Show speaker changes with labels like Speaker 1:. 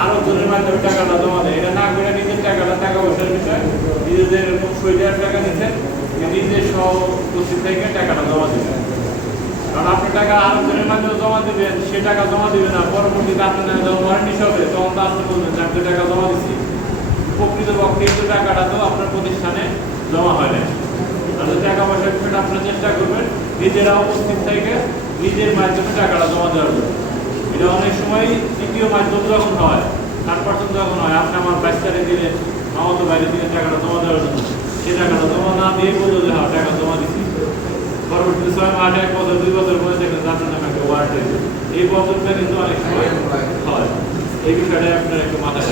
Speaker 1: আরও জনের মাধ্যমে টাকাটা এটা না করে নিজের টাকাটা টাকা পয়সার বিষয়। নিজেদের টাকা নিচ্ছেন নিজের সহ উপস্থিত থেকে টাকাটা জমা দেবেন। কারণ আপনি টাকা আরও জনের মাধ্যমে জমা দিবেন, সে টাকা জমা দিবে না। পরবর্তীতে আপনার যখন ওয়ারেন্টি হবে তখন তো আপনি বলবেন যে টাকা জমা দিচ্ছি প্রকৃতপক্ষে কিন্তু টাকাটা তো আপনার প্রতিষ্ঠানে জমা হয় না টাকা পয়সা বিষয়টা আপনারা চেষ্টা করবেন, নিজেরা উপস্থিত থেকে নিজের মাধ্যমে টাকাটা জমা দেওয়ার জন্য। এটা অনেক সময় তৃতীয় মাধ্যম যখন হয় থার্ড পার্সন যখন হয়, আপনি আমার বাইশ তারিখ দিলে আমার তো বাইরে দিলে টাকাটা জমা দেওয়ার জন্য। সে টাকাটা জমা না দিয়ে বলল যে হ্যাঁ টাকা মাস এক বছর দুই বছর পরে দেখেন আপনার নামে একটা ওয়ার্ড এই বছরটা কিন্তু অনেক সময় হয়। এই বিষয়টা আপনার একটু মাথায়